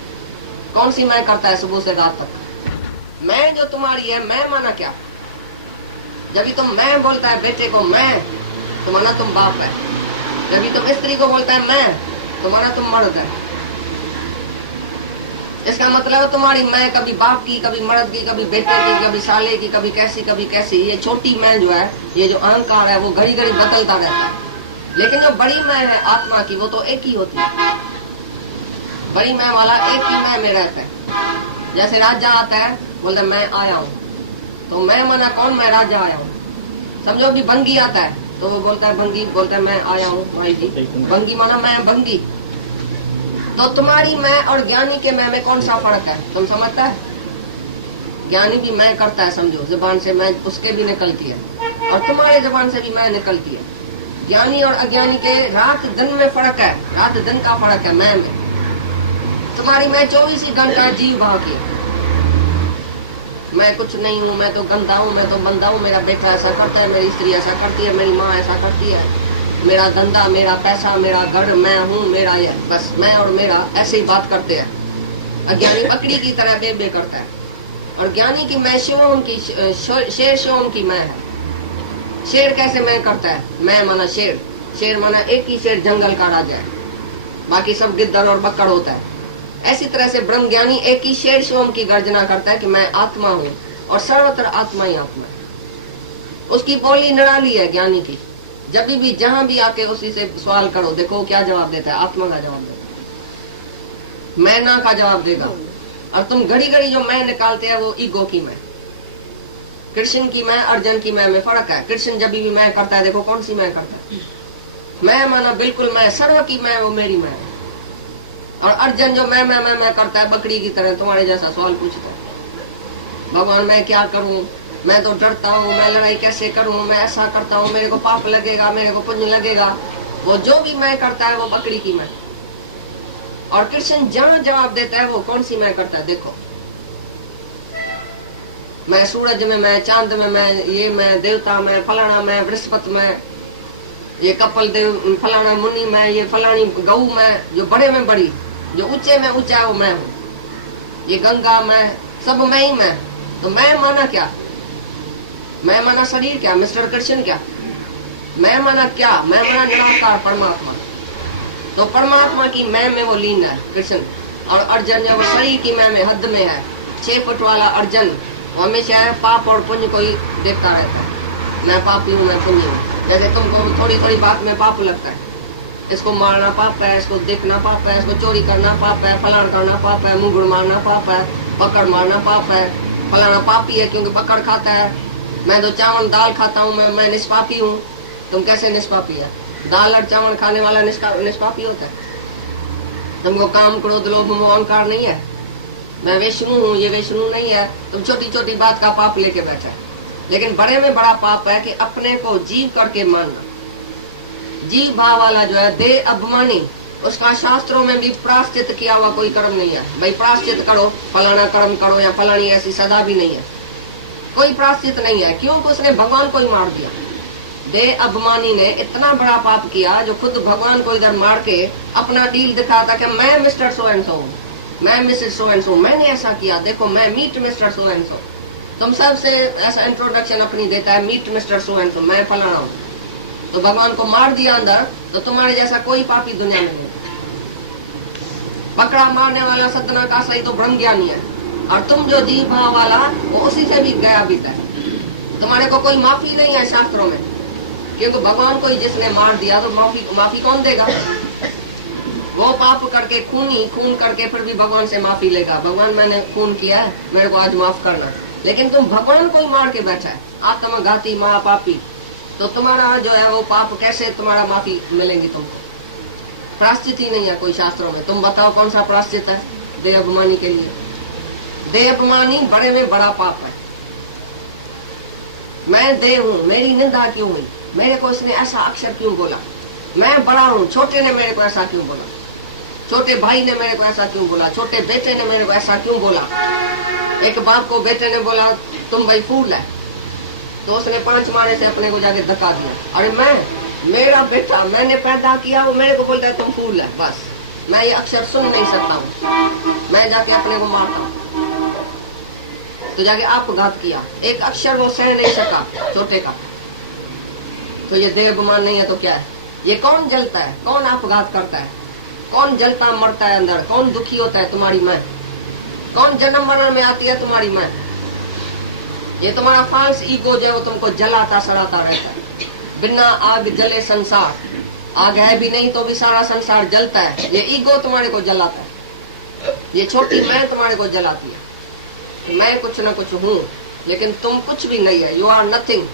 कौन सी मैं करता है सुबह से रात तक। मैं जो तुम्हारी है, मैं माना क्या। जब भी तुम मैं बोलता है बेटे को मैं, तो माना तुम बाप है। जब भी तुम स्त्री को बोलता है मैं, तो माना तुम मर्द है। इसका मतलब है तुम्हारी मैं कभी बाप की, कभी मर्द की, कभी बेटे की, कभी साले की, कभी कैसी। ये छोटी मैं जो है, ये जो अहंकार है, वो घड़ी घड़ी बदलता रहता है। लेकिन जो बड़ी मैं है आत्मा की, वो तो एक ही होती है। बड़ी मैं वाला एक ही मैं में रहता है। जैसे राजा आता है, बोलता है मैं आया हूँ, तो मैं माना कौन, मैं राजा आया हूँ। समझो भी भंगी आता है, तो वो बोलता है भंगी, बोलता है मैं आया हूँ भाई जी। भंगी माना मैं भंगी। तो तुम्हारी मैं और ज्ञानी के मैं में कौन सा फर्क है, तुम समझता है। ज्ञानी भी मैं करता है, समझो जुबान से मैं उसके भी निकलती है, और तुम्हारे जुबान से भी मैं निकलती है। ज्ञानी और अज्ञानी के रात दिन में फर्क है, रात दिन का फर्क है मैं में। तुम्हारी मैं 24 ही घंटा जीव भाव की, मैं कुछ नहीं हूँ, मैं तो गंदा हूँ, मैं तो बंदा हूँ, मेरा बेटा ऐसा करता है, मेरी स्त्री ऐसा करती है, मेरी माँ ऐसा करती है, मेरा धंधा, मेरा पैसा, मेरा घर, मैं हूँ, मेरा ये, बस मैं और मेरा, ऐसे ही बात करते हैं। अज्ञानी बकरी की तरह बे करता है। और ज्ञानी की मैं शिवों की, शेर शिवों की मैं है। शेर कैसे मैं करता है, मैं माना शेर, शेर माना एक ही शेर जंगल का राजा है, बाकी सब गिद्दड़ और बक्कड़ होता है। ऐसी तरह से ब्रह्म ज्ञानी एक ही शेर शिवम की गर्जना करता है कि मैं आत्मा हूँ, और सर्वत्र आत्मा ही आत्मा है। उसकी बोली निराली है ज्ञानी की। जब भी जहां भी आके उसी से सवाल करो, देखो क्या जवाब देता है, आत्मा का जवाब देता है, मैं ना का जवाब देगा। और तुम घड़ी घड़ी जो मैं निकालते हैं, वो ईगो की मैं। कृष्ण की मैं, अर्जुन की मैं में फर्क है। कृष्ण जब भी मैं करता है, देखो कौन सी मैं करता है, मैं माना बिल्कुल मैं, सर्व की मैं, वो मेरी मैं। और अर्जुन जो मैं करता है, बकरी की तरह तुम्हारे जैसा सवाल पूछता है, भगवान मैं क्या करूं, मैं तो डरता हूँ, मैं लड़ाई कैसे करूं, मैं ऐसा करता हूँ, मेरे को पाप लगेगा, मेरे को पुण्य लगेगा। वो जो भी मैं करता है वो बकरी की मैं। और कृष्ण जहां जवाब देता है वो कौन सी मैं करता है, देखो मैं सूरज में, मैं चांद में, मैं ये, मैं देवता में, फलाना में, बृहस्पति में, ये कपिल देव, फलाना मुनि में, ये फलानी गऊ में, जो बड़े में बड़ी, जो ऊंचे में ऊंचा है वो मैं हूँ। ये गंगा मैं, सब मैं ही मैं। तो मैं माना क्या? मैं माना शरीर क्या? मिस्टर कृष्ण क्या? मैं माना क्या? मैं माना निराकार परमात्मा। तो परमात्मा की मैं में वो लीन है कृष्ण, और अर्जुन जो वो शरीर की मैं में हद में है। 6 फुट वाला अर्जुन हमेशा है पाप और पुण्य को ही देखता रहता है। मैं पापी हूँ, मैं पुण्य हूँ। जैसे तुमको थोड़ी थोड़ी बात में पाप लगता है, इसको मारना पाप है, इसको देखना पाप है, इसको चोरी करना पाप है, फलाना करना पाप है, मुंगुड़ मारना पाप है, पकड़ मारना पाप है। फलाना पापी है क्योंकि पकड़ खाता है। मैं तो चावल दाल खाता हूँ, मैं निष्पापी हूँ। तुम कैसे निष्पापी है? दाल और चावल खाने वाला निष्पापी होता है? तुमको काम क्रोध लोभ मोह अहंकार नहीं है? मैं विष्णु हूँ, ये विष्णु नहीं है। तुम छोटी छोटी बात का पाप लेके बैठे। लेकिन बड़े में बड़ा पाप है कि अपने को जीव करके मानना। जीव भाव वाला जो है देह अभिमानी, उसका शास्त्रों में भी प्रायश्चित किया हुआ कोई कर्म नहीं है। भाई प्रायश्चित करो, फलाना कर्म करो या फलानी ऐसी सदा भी नहीं है, कोई प्रायश्चित नहीं है। क्योंकि उसने भगवान को ही मार दिया। देह अभिमानी ने इतना बड़ा पाप किया जो खुद भगवान को इधर मार के अपना डील दिखाता कि मैं मिस्टर सो एंड सो हूँ, मैं मिसेस सो एंड सो, मैंने ऐसा किया, देखो मैं meet mister so and so. तुम सबसे ऐसा इंट्रोडक्शन अपनी देता है, meet mister so and so, मैं फलाना हूँ। तो भगवान को मार दिया अंदर, तो तुम्हारे जैसा कोई पापी दुनिया में नहीं। पकड़ा मारने वाला सतना का सही तो ब्रह्म ज्ञानी है, और तुम जो जीव भाव वाला वो उसी से भी गया बीता है। तुम्हारे को कोई माफी नहीं है शास्त्रों में, क्योंकि भगवान को ही जिसने मार दिया तो माफी कौन देगा? वो पाप करके खून करके फिर भी भगवान से माफी लेगा। भगवान मैंने खून किया है, मेरे को आज माफ करना। लेकिन तुम भगवान को ही मार के बैठा है, आत्मघाती महापापी। तो तुम्हारा जो है वो पाप कैसे तुम्हारा माफी मिलेंगी तुमको? प्रायश्चित ही नहीं है कोई शास्त्रों में। तुम बताओ कौन सा प्रायश्चित है देह अभिमानी के लिए? देह अभिमानी बड़े में बड़ा पाप है। मैं देह हूँ, मेरी निंदा क्यों हुई? मेरे को इसने ऐसा अक्षर क्यों बोला? मैं बड़ा हूँ, छोटे ने मेरे को ऐसा क्यों बोला? छोटे भाई ने मेरे को ऐसा क्यों बोला? छोटे बेटे ने मेरे को ऐसा क्यों बोला? एक बाप को बेटे ने बोला तुम भाई फूल है, तो उसने 5 मारे से अपने को जाके धक्का दिया। अरे मेरा बेटा मैंने पैदा किया, वो मेरे को बोलता है तुम फूल है। बस मैं ये अक्षर सुन नहीं सकता हूँ, मैं जाके अपने को मारता हूँ। तो जाके आपघात किया, एक अक्षर वो सह नहीं सका छोटे का। तो ये देह अभिमान नहीं है तो क्या है? ये कौन जलता है, कौन आपघात करता है, कौन जलता मरता है अंदर, कौन दुखी होता है? तुम्हारी माँ। कौन जन्म मरण में आती है? तुम्हारी माँ। ये तुम्हारा फाल्स ईगो जो है वो तुमको जलाता सड़ाता रहता है। बिना आग जले संसार, आग है भी नहीं तो भी सारा संसार जलता है। ये ईगो तुम्हारे को जलाता है, ये छोटी मैं तुम्हारे को जलाती है। मैं कुछ न कुछ हूँ, लेकिन तुम कुछ भी नहीं है। You are nothing.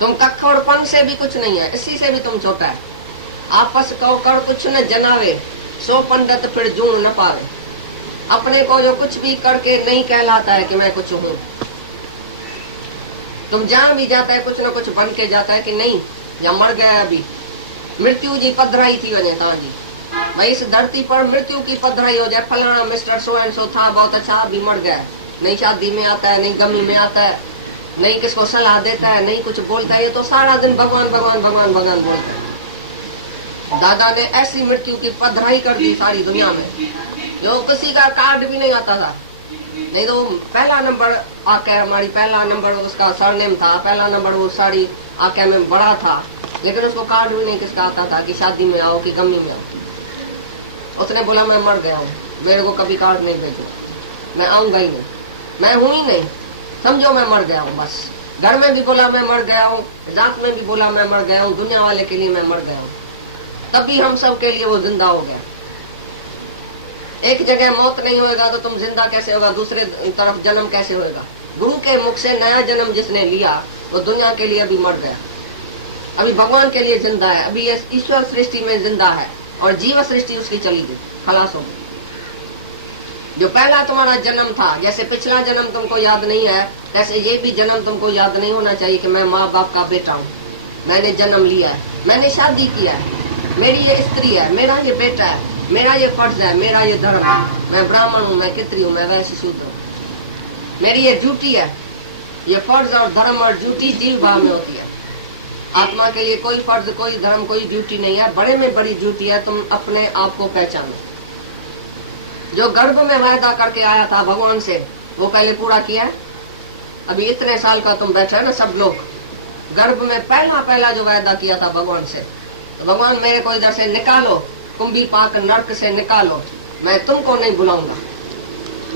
तुम कखड़पन से भी कुछ नहीं है, इसी से भी तुम छोटा है। आपस को कर कुछ न जनावे, 100 पंडित फिर जून न पावे। अपने को जो कुछ भी करके नहीं कहलाता है कि मैं कुछ हूँ। तुम जहाँ भी जाता है कुछ न कुछ बन के जाता है कि नहीं, या मर गया अभी मृत्यु जी पधराई थी वजह ता जी भाई इस धरती पर मृत्यु की पधराई हो जाए। फलाना मिस्टर सो एंड सो था, बहुत अच्छा, अभी मर गया। नहीं शादी में आता है, नहीं गमी में आता है, नहीं किसको सलाह देता है, नहीं कुछ बोलता है। ये तो सारा दिन भगवान भगवान भगवान भगवान बोलता है। दादा ने ऐसी मृत्यु की पधराई कर दी सारी दुनिया में, जो किसी का कार्ड भी नहीं आता था। नहीं तो पहला नंबर आके हमारी पहला नंबर उसका सरनेम था, पहला नंबर वो साड़ी आके में बड़ा था, लेकिन उसको कार्ड भी नहीं किसका आता था कि शादी में आओ कि गमी में आओ। उसने बोला मैं मर गया हूँ, मेरे को कभी कार्ड नहीं भेजो, मैं आऊंगा ही नहीं, मैं हूं ही नहीं, समझो मैं मर गया हूँ। बस घर में भी बोला मैं मर गया हूँ, रात में भी बोला मैं मर गया हूँ, दुनिया वाले के लिए मैं मर गया हूँ। तभी हम सब के लिए वो जिंदा हो गया। एक जगह मौत नहीं होगा तो तुम जिंदा कैसे होगा? दूसरे तरफ जन्म कैसे होगा? गुरु के मुख से नया जन्म जिसने लिया वो दुनिया के लिए अभी मर गया, अभी भगवान के लिए जिंदा है, अभी ईश्वर सृष्टि में जिंदा है, और जीव सृष्टि उसकी चली गई, खलास हो गई। जो पहला तुम्हारा जन्म था, जैसे पिछला जन्म तुमको याद नहीं है, ऐसे ये भी जन्म तुमको याद नहीं होना चाहिए कि मैं माँ बाप का बेटा हूँ, मैंने जन्म लिया है, मैंने शादी किया है, मेरी ये स्त्री है, मेरा ये बेटा है, मेरा ये फर्ज है, मेरा ये धर्म है, मैं ब्राह्मण हूँ, मैं कितरी हूँ, मैं वैश्य शूद्र हूँ, मेरी ये ड्यूटी है। ये फर्ज और धर्म और ड्यूटी जीव भाव में होती है। आत्मा के लिए कोई फर्ज, कोई धर्म, कोई ड्यूटी नहीं है। बड़े में बड़ी ड्यूटी है तुम अपने आप को पहचानो। जो गर्भ में वायदा करके आया था भगवान से, वो पहले पूरा किया है। अभी इतने साल का तुम बैठे ना सब लोग, गर्भ में पहला जो वायदा किया था भगवान से, तो भगवान मेरे को इधर से निकालो, कुंभी पाक नर्क से निकालो, मैं तुमको नहीं बुलाऊंगा।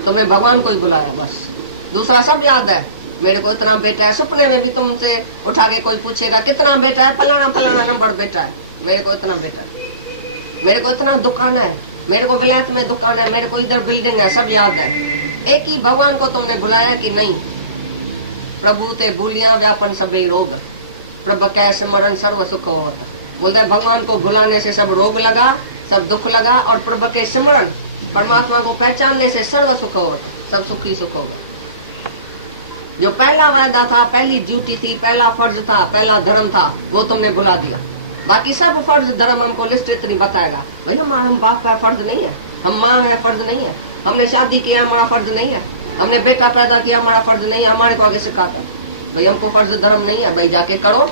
तुमने भगवान को ही बुलाया बस, दूसरा सब याद है। मेरे को इतना बेटा है, सपने में भी तुमसे उठा के कोई पूछेगा कितना बेटा है, फलाना फलाना नंबर बेटा है, मेरे को इतना बेटा है, मेरे को इतना दुकान है, मेरे को विलायत में दुकान है, मेरे को इधर बिल्डिंग है, सब याद है। एक ही भगवान को तुमने बुलाया कि नहीं? प्रभु ते भूलिया व्यापन सभी रोग, प्रभु कै स्मरण सर्व सुख होता। बोलते भगवान को भुलाने से सब रोग लगा, सब दुख लगा, और प्रभु के स्मरण परमात्मा को पहचानने से सर्व सुख होता, सब सुखी सुख होगा। जो पहला वायदा था, पहली ड्यूटी थी, पहला फर्ज था, पहला धर्म था, वो तुमने भुला दिया। बाकी सब फर्ज धर्म हमको लिस्ट इतनी बताएगा, भाई हम बाप का फर्ज नहीं है, हम माँ है फर्ज नहीं है, हमने शादी किया हमारा फर्ज नहीं है, हमने बेटा पैदा किया हमारा फर्ज नहीं है, हमारे को आगे सिखाता भाई हमको फर्ज धर्म नहीं है, भाई जाके करो।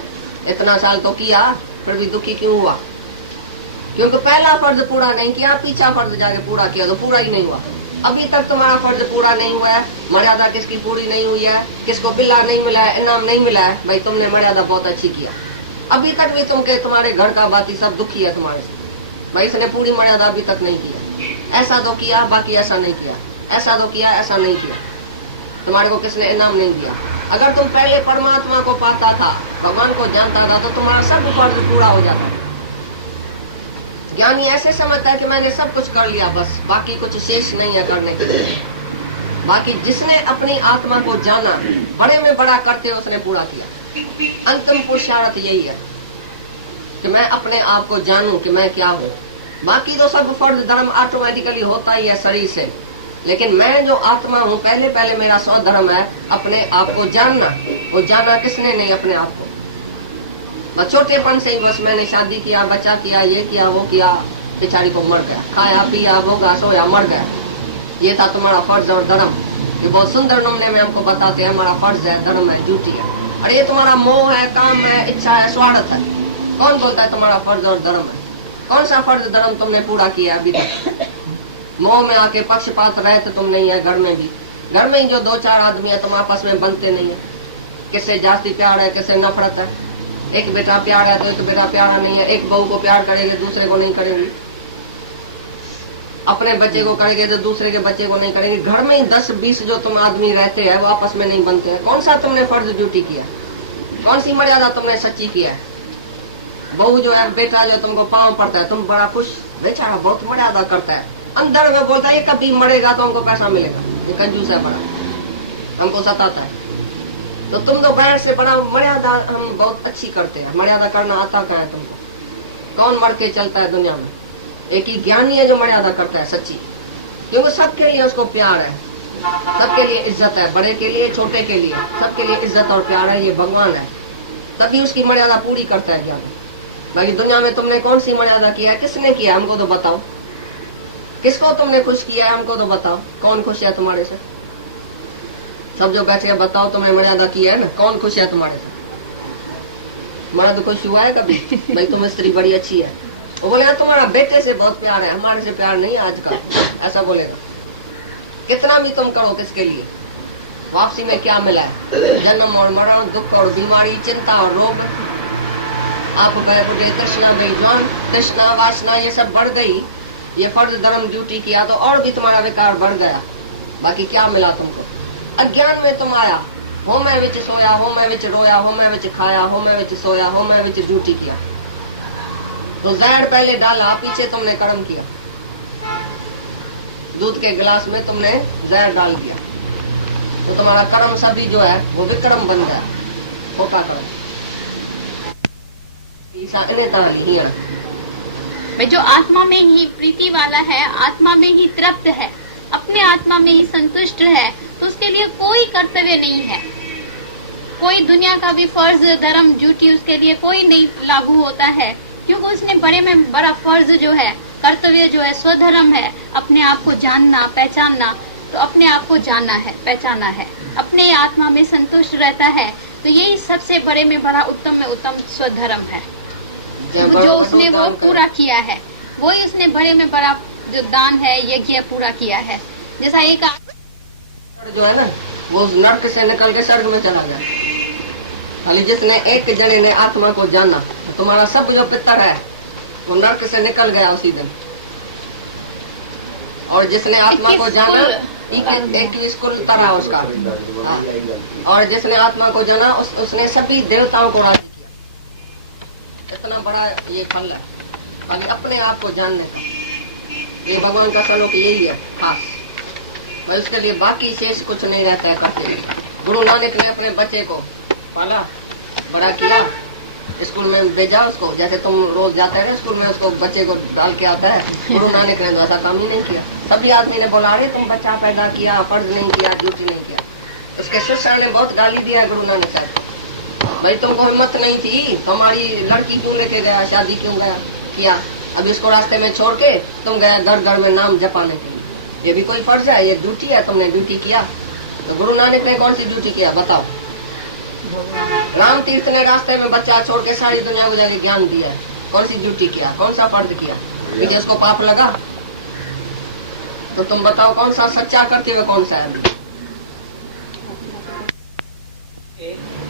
इतना साल तो किया फिर भी दुखी क्यों हुआ? क्योंकि पहला फर्ज पूरा नहीं किया, पीछा फर्ज जाके पूरा किया तो पूरा ही नहीं हुआ। अभी तक तुम्हारा फर्ज पूरा नहीं हुआ है, मर्यादा किसकी पूरी नहीं हुई है, किसको बिल्ला नहीं मिला है, इनाम नहीं मिला है, भाई तुमने मर्यादा बहुत अच्छी किया। अभी तक भी तुम्हारे घर का बाकी सब दुखी है तुम्हारे से, भाई इसने पूरी मर्यादा अभी तक नहीं किया, ऐसा तो किया बाकी ऐसा नहीं किया, ऐसा तो किया ऐसा नहीं किया, तुम्हारे को किसने इनाम नहीं दिया। अगर तुम पहले परमात्मा को पाता था, भगवान को जानता था, तो तुम्हारा सब फर्ज पूरा हो जाता। ज्ञानी ऐसे समझता है कि मैंने सब कुछ कर लिया, बस बाकी कुछ शेष नहीं है करने के लिए। बाकी जिसने अपनी आत्मा को जाना, बड़े में बड़ा करते उसने पूरा किया। अंतिम पुरुषार्थ यही है कि मैं अपने आप को जानूं कि मैं क्या हूँ। बाकी तो सब फर्ज धर्म ऑटोमेटिकली होता ही है शरीर से, लेकिन मैं जो आत्मा हूँ, पहले मेरा स्वधर्म है अपने आप को जानना। वो जाना किसने नहीं? अपने आप को। बस छोटेपन से ही बस मैंने शादी किया, बच्चा किया, ये किया वो किया, बेचारी को मर गया, खाया पिया भोगा सोया मर गया। ये था तुम्हारा फर्ज और धर्म। ये बहुत सुंदर नमूने में हमको बताते हैं हमारा फर्ज है, धर्म है, ड्यूटी है। और ये तुम्हारा मोह है, काम है, इच्छा है, स्वार्थ है। कौन बोलता है तुम्हारा फर्ज और धर्म है? कौन सा फर्ज धर्म तुमने पूरा किया अभी तक? मोह में आके पक्षपात रहे तो तुम नहीं है। घर में भी, घर में ही जो दो चार आदमी है तुम आपस में बनते नहीं है। किससे जास्ती प्यार है, किससे नफरत है। एक बेटा प्यार है तो एक बेटा प्यारा नहीं है। एक बहू को प्यार करेंगे दूसरे को नहीं करेंगे, अपने बच्चे को करेंगे तो दूसरे के बच्चे को नहीं करेंगे। घर में ही 10-20 जो तुम आदमी रहते हैं वो आपस में नहीं बनते हैं। कौन सा तुमने फर्ज ड्यूटी किया? कौन सी मर्यादा तुमने सच्ची किया है? बहू जो है, बेटा जो तुमको पाँव पड़ता है, तुम बड़ा खुश, बेचारा बहुत मर्यादा करता है, अंदर में बोलता है कभी मरेगा तो हमको पैसा मिलेगा, ये कंजूस है बड़ा, हमको सताता है। तो तुम तो बाहर से बड़ा मर्यादा हम बहुत अच्छी करते हैं। मर्यादा करना आता कहाँ है तुमको? कौन मर के चलता है दुनिया में? एक ही ज्ञानी है जो मर्यादा करता है सच्ची, क्योंकि सबके लिए उसको प्यार है, सबके लिए इज्जत है, बड़े के लिए छोटे के लिए सबके लिए इज्जत और प्यार है। ये भगवान है, तभी उसकी मर्यादा पूरी करता है ज्ञानी। बाकी दुनिया में तुमने कौन सी मर्यादा किया है? किसने किया? हमको तो बताओ। किसको तुमने खुश किया है? हमको तो बताओ। कौन खुश है तुम्हारे से? सब जो बैठे हैं बताओ, तुमने मर्यादा किया है ना? कौन खुश है तुम्हारे से? हमारा तो खुश हुआ है कभी? भाई तुम स्त्री बड़ी अच्छी है, वो बोलेगा तुम्हारा बेटे से बहुत प्यार है, हमारे से प्यार नहीं आज का, ऐसा बोलेगा। कितना भी तुम करो किसके लिए, वापसी में क्या मिला है? जन्म और मरण, दुख और बीमारी, चिंता और रोग। आप गए बुढ़े, तृष्णा गई जवान, तृष्णा वासना ये सब बढ़ गई। ये फर्ज धर्म ड्यूटी किया तो और भी तुम्हारा विकार बढ़ गया। बाकी क्या मिला तुमको? अज्ञान में तुम आया, हो मैं विच सोया, हो मैं विच रोया, हो मैं विच खाया, हो मैं विच सोया, हो मैं विच ड्यूटी किया। तो जहर पहले डाला, पीछे तुमने कर्म किया। दूध के गिलास में तुमने जहर डाल दिया, तो तुम्हारा कर्म सभी जो है वो विक्रम बन गया, खोटा कर्म। जो आत्मा में ही प्रीति वाला है, आत्मा में ही तृप्त है, अपने आत्मा में ही संतुष्ट है, तो उसके लिए कोई कर्तव्य नहीं है। कोई दुनिया का भी फर्ज धर्म ड्यूटी उसके लिए कोई नहीं लागू होता है, क्योंकि उसने बड़े में बड़ा फर्ज जो है, कर्तव्य जो है, स्वधर्म है, अपने आप को जानना पहचानना। तो अपने आप को जानना है, पहचाना है, अपने आत्मा में संतुष्ट रहता है, तो यही सबसे बड़े में बड़ा उत्तम में उत्तम स्वधर्म है। जो उसने वो पूरा किया है, वही उसने बड़े में बड़ा जो दान है, यज्ञ पूरा किया है। जैसा एक जो है ना वो नर्क से निकल के स्वर्ग में चला गया। खाली जिसने एक जने ने आत्मा को जाना, तुम्हारा सब जो पितर है वो नर्क से निकल गया उसी दिन। और जिसने आत्मा को जाना, एक स्कूल तरह उसका। और जिसने आत्मा को जाना उसने सभी देवताओं को राजी किया। इतना बड़ा ये फल है खाली अपने आप को जानने का। ये भगवान का स्वरूप यही है खास। और उसके लिए बाकी शेष कुछ नहीं रहता है करते। गुरु नानक ने अपने बच्चे को पाला, बड़ा किया, स्कूल में भेजा उसको। जैसे तुम रोज जाते हैं ना स्कूल में, उसको बच्चे को डाल के आता है। गुरु नानक ने ऐसा काम ही नहीं किया। सभी आदमी ने बोला अरे तुम बच्चा पैदा किया, फर्ज नहीं किया, ड्यूटी नहीं किया। उसके शिष्य ने बहुत गाली दिया गुरु नानक साहब, भाई तुमको हिम्मत नहीं थी, तुम्हारी लड़की क्यों लेके गया, शादी क्यों गया किया, अब इसको रास्ते में छोड़ के तुम गया घर घर में नाम जपाने के लिए। ये भी कोई फर्ज है, ये ड्यूटी है, तुमने ड्यूटी किया। तो गुरु नानक ने कौन सी ड्यूटी किया बताओ? राम तीर्थ ने रास्ते में बच्चा छोड़ के सारी दुनिया को जाके ज्ञान दिया है। कौन सी ड्यूटी किया, कौन सा फर्ज किया? कि जिसको पाप लगा तो तुम बताओ कौन सा सच्चा करते हुए कौन सा है?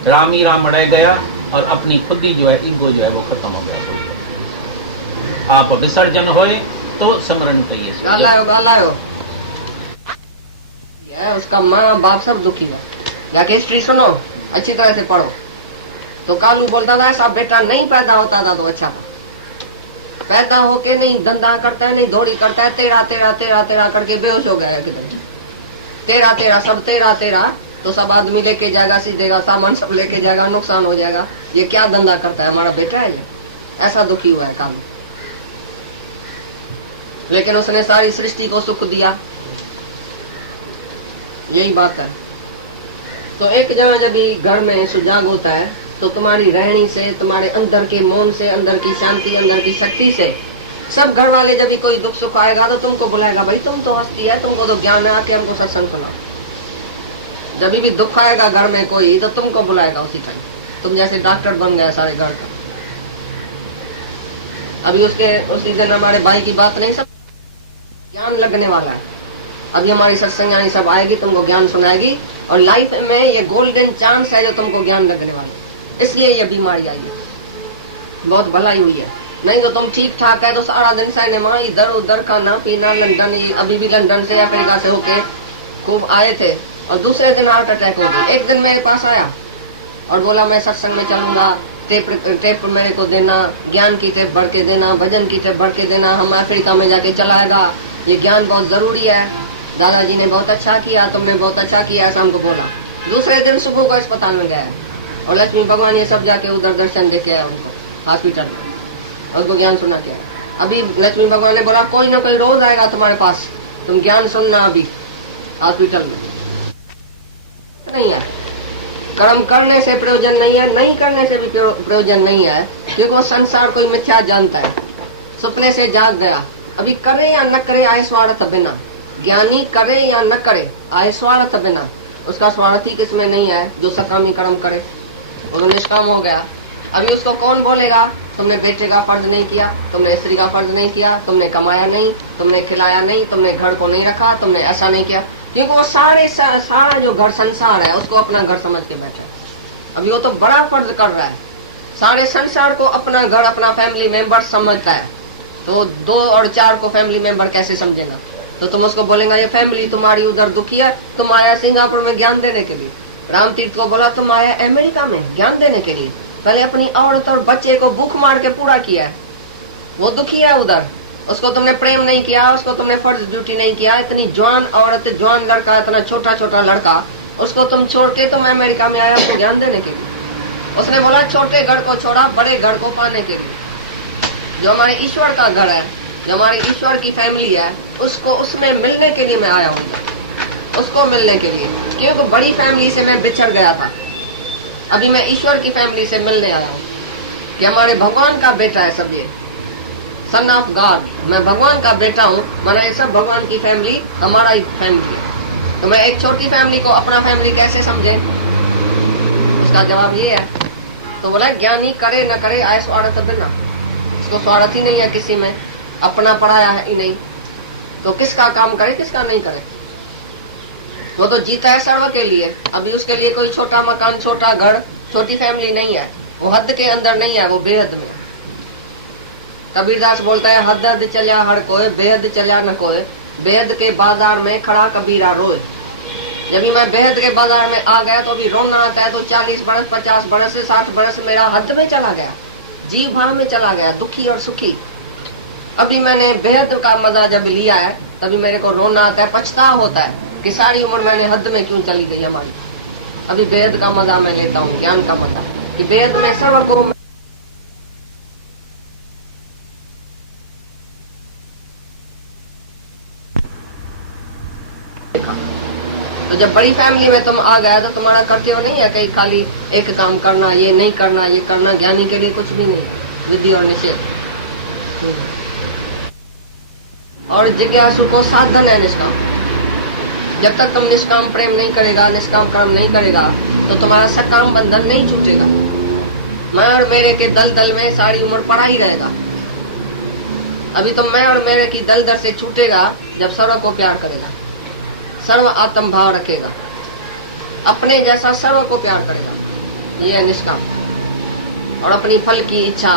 राम ही राम रह गया और अपनी खुद ही जो है ईगो जो है वो खत्म हो गया। आप विसर्जन होए तो स्मरण करिए। उसका माँ बाप सब दुखी हुआ। जाके हिस्ट्री सुनो, अच्छी तरह से पढ़ो। तो कालू बोलता था ऐसा बेटा नहीं पैदा होता था तो अच्छा था। पैदा होके नहीं धंधा करता है, नहीं दौड़ी करता है, तेरा तेरा तेरा तेरा करके बेहोश हो गया किधर। तेरा तेरा सब तेरा तेरा तो सब आदमी लेके जाएगा, सीधेगा, सामान सब लेके जाएगा, नुकसान हो जाएगा। ये क्या धंधा करता है, हमारा बेटा है ये? ऐसा दुखी हुआ है कालू। लेकिन उसने सारी सृष्टि को सुख दिया, यही बात है। तो एक जगह जब भी घर में सुजाग होता है तो तुम्हारी रहनी से, तुम्हारे अंदर के मौन से, अंदर की शांति, अंदर की शक्ति से सब घर वाले जब भी कोई दुख सुख आएगा तो तुमको बुलाएगा, भाई तुम तो हस्ती है, तुमको तो ज्ञान है, आके हमको सत्संग सुनाओ। जब भी दुख आएगा घर में कोई तो तुमको बुलाएगा उसी टाइम। तुम जैसे डॉक्टर बन गए सारे घर का। अभी उसी दिन हमारे भाई की बात नहीं, सब ज्ञान लगने वाला है। अभी हमारी सत्संगानी सब आएगी, तुमको ज्ञान सुनाएगी और लाइफ में ये गोल्डन चांस है जो तुमको ज्ञान लगने वाला है। इसलिए ये बीमारी आई है, बहुत भलाई हुई है। नहीं तो तुम ठीक ठाक है तो सारा दिन सिनेमा, इधर उधर खाना पीना, लंदन, अभी भी लंदन से अफ्रीका से होके खूब आए थे और दूसरे दिन हार्ट अटैक हो गया। एक दिन मेरे पास आया और बोला मैं सत्संग में चलूंगा, टेप मेरे को देना, ज्ञान की टेप भर के देना, भजन की टेप भर के देना, हम अफ्रीका में जाके चलाएगा, ये ज्ञान बहुत जरूरी है। दादाजी ने बहुत अच्छा किया, तुमने बहुत अच्छा किया, ऐसा हमको बोला। दूसरे दिन सुबह को अस्पताल में गया और लक्ष्मी भगवान ये सब जाके उधर दर्शन देके आया उनको हॉस्पिटल में, उनको ज्ञान सुना के आया। अभी लक्ष्मी भगवान ने बोला कोई ना कोई रोज आएगा तुम्हारे पास, तुम ज्ञान सुनना अभी हॉस्पिटल में। नहीं है, कर्म करने से प्रयोजन नहीं है, नहीं करने से भी प्रयोजन नहीं है, क्योंकि वो संसार कोई मिथ्या जानता है। सपने से जाग गया, अभी करे या न करे आए स्वार्थ बिना। ज्ञानी करे या न करे आए स्वार्थ बिना, उसका स्वार्थ ही किसमें नहीं है जो सकामी कर्म करे, वो निष्काम हो गया। अभी उसको कौन बोलेगा तुमने बेटे का फर्ज नहीं किया, तुमने स्त्री का फर्ज नहीं किया, तुमने कमाया नहीं, तुमने खिलाया नहीं, तुमने घर को नहीं रखा, तुमने ऐसा नहीं किया, क्योंकि वो सारा जो घर संसार है उसको अपना घर समझ के बैठा है। अभी वो तो बड़ा फर्ज कर रहा है, सारे संसार को अपना घर, अपना फैमिली मेंबर समझता है। तो 2 और 4 को फैमिली मेंबर कैसे समझेगा? तो तुम उसको बोलेगा ये फैमिली तुम्हारी उधर दुखी है, तुम आया सिंगापुर में ज्ञान देने के लिए। राम तीर्थ को बोला तुम आया अमेरिका में ज्ञान देने के लिए, पहले अपनी औरत और बच्चे को भूख मार के पूरा किया है, वो दुखी है उधर, उसको तुमने प्रेम नहीं किया, उसको तुमने फर्ज ड्यूटी नहीं किया। इतनी जवान औरत, जवान लड़का, इतना छोटा छोटा लड़का, उसको तुम छोड़ के तुम अमेरिका में आया उसको ज्ञान देने के लिए। उसने बोला छोटे घर को छोड़ा बड़े घर को पाने के लिए। जो हमारे ईश्वर का घर है, जो हमारी ईश्वर की फैमिली है, उसको उसमें मिलने के लिए मैं आया हूँ, उसको मिलने के लिए, क्योंकि बड़ी फैमिली से मैं बिछड़ गया था। अभी मैं ईश्वर की फैमिली से मिलने आया हूँ कि हमारे भगवान का बेटा है सब, ये सन ऑफ गॉड, मैं भगवान का बेटा हूँ, माना ये सब भगवान की फैमिली हमारा ही फैमिली है। तो मैं एक छोटी फैमिली को अपना फैमिली कैसे समझे? उसका जवाब ये है। तो बोला ज्ञानी करे न करे आए स्वार्थ बिना, इसको स्वार्थ ही नहीं है किसी में, अपना पढ़ाया है ही नहीं, तो किसका काम करे किसका नहीं करे। वो तो जीता है सर्व के लिए। अभी उसके लिए कोई छोटा मकान, छोटा घर, छोटी फैमिली नहीं है। वो हद के अंदर नहीं है, वो बेहद में। कबीरदास बोलता है, हद हद चलिया हर कोई, बेहद चलिया न कोई। बेहद के बाजार में खड़ा कबीरा रोए। जब मैं बेहद के बाजार में आ गया तो अभी रोना आता है। तो 40 बरस, 50 बरस, 60 बरस मेरा हद में चला गया, जीव भाव में चला गया, दुखी और सुखी। अभी मैंने बेहद का मजा जब लिया है तभी मेरे को रोना आता है, पछतावा होता है कि सारी उम्र मैंने हद में क्यों चली गई हमारी। अभी बेहद का मजा मैं लेता हूँ, ज्ञान का मजा, कि बेहद में सर्व को। तो जब बड़ी फैमिली में तुम आ गया तो तुम्हारा कर्तव्य नहीं है कहीं खाली एक काम करना, ये नहीं करना, ये करना। ज्ञानी के लिए कुछ भी नहीं है, विधि और निषेध। और जिज्ञासु को साधन है निष्काम। जब तक तुम निष्काम प्रेम नहीं करेगा, निष्काम कर्म नहीं करेगा, तो तुम्हारा सकाम बंधन नहीं छूटेगा। मैं और मेरे के दलदल में सारी उम्र पड़ा ही रहेगा। अभी तो मैं और मेरे की दलदल से छूटेगा जब सर्व को प्यार करेगा, सर्व आत्म भाव रखेगा, अपने जैसा सर्व को प्यार करेगा। ये है निष्काम। और अपनी फल की इच्छा,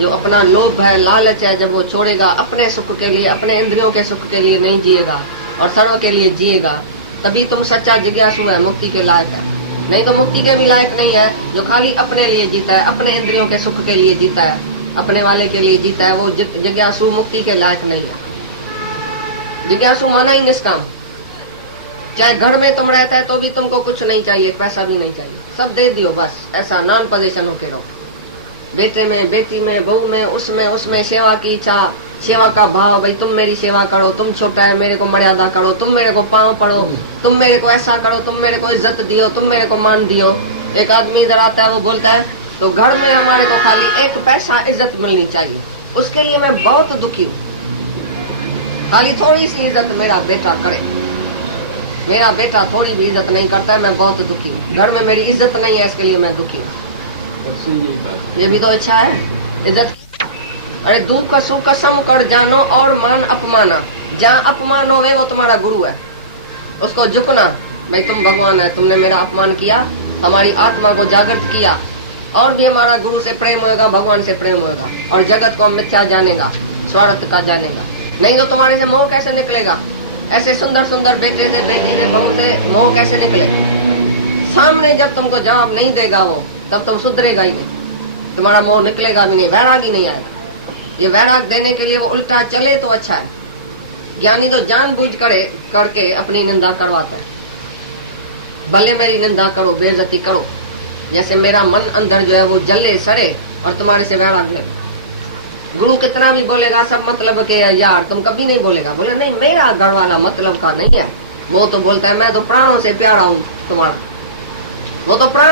जो अपना लोभ है, लालच है, जब वो छोड़ेगा, अपने सुख के लिए, अपने इंद्रियों के सुख के लिए नहीं जिएगा और सर्व के लिए जिएगा, तभी तुम सच्चा जिज्ञासु है, मुक्ति के लायक है। नहीं तो मुक्ति के भी लायक नहीं है। जो खाली अपने लिए जीता है, अपने इंद्रियों के सुख के लिए जीता है, अपने वाले के लिए जीता है, वो जिज्ञासु मुक्ति के लायक नहीं है। जिज्ञासु माना ही निष्काम। चाहे घर में तुम रहता है तो भी तुमको कुछ नहीं चाहिए, पैसा भी नहीं चाहिए, सब दे दियो बस, ऐसा नॉन पोजीशन होके रहो। बेटे में, बेटी में, बहू में, उसमें सेवा की इच्छा, सेवा का भाव। भाई तुम मेरी सेवा करो, तुम छोटा है मेरे को मर्यादा करो, तुम मेरे को पाँव पड़ो, तुम मेरे को ऐसा करो, तुम मेरे को इज्जत दियो, तुम मेरे को मान दियो। एक आदमी इधर आता है, वो बोलता है तो घर में हमारे को खाली एक पैसा इज्जत मिलनी चाहिए, उसके लिए मैं बहुत दुखी हूँ। खाली थोड़ी सी इज्जत मेरा बेटा करे। मेरा बेटा थोड़ी भी इज्जत नहीं करता है, मैं बहुत दुखी हूँ। घर में मेरी इज्जत नहीं है, इसके लिए मैं दुखी हूँ। ये भी तो इच्छा है, इज्जत। अरे दुख का सुख सम कर जानो और मान अपमाना। जहाँ अपमान होवे वो तुम्हारा गुरु है, उसको झुकना। भाई तुम भगवान है, तुमने मेरा अपमान किया, हमारी आत्मा को जागृत किया, और भी हमारा गुरु से प्रेम होगा, भगवान से प्रेम होगा, और जगत को मिथ्या जानेगा, स्वार्थ का जानेगा। नहीं तो तुम्हारे से मोह कैसे निकलेगा? ऐसे सुंदर सुंदर बेटे से, बेटी से, बहू से मोह कैसे निकलेगा? सामने जब तुमको जवाब नहीं देगा वो, तब तुम सुधरेगा ही नहीं, तुम्हारा मोह निकलेगा भी नहीं, वैराग ही नहीं आएगा। ये वैराग देने के लिए वो उल्टा चले तो अच्छा है। ज्ञानी तो जानबूझ करके अपनी निंदा करवाता है। भले मेरी निंदा करो, बेइज्जती करो, जैसे मेरा मन अंदर जो है वो जले सड़े और तुम्हारे से वैराग ले। गुरु कितना भी बोलेगा सब मतलब के यार, तुम कभी नहीं बोलेगा। बोले नहीं, मेरा घर वाला मतलब का नहीं है। वो तो बोलता है मैं तो प्राणों से प्यारा हूँ तुम्हारा, वो तो प्राण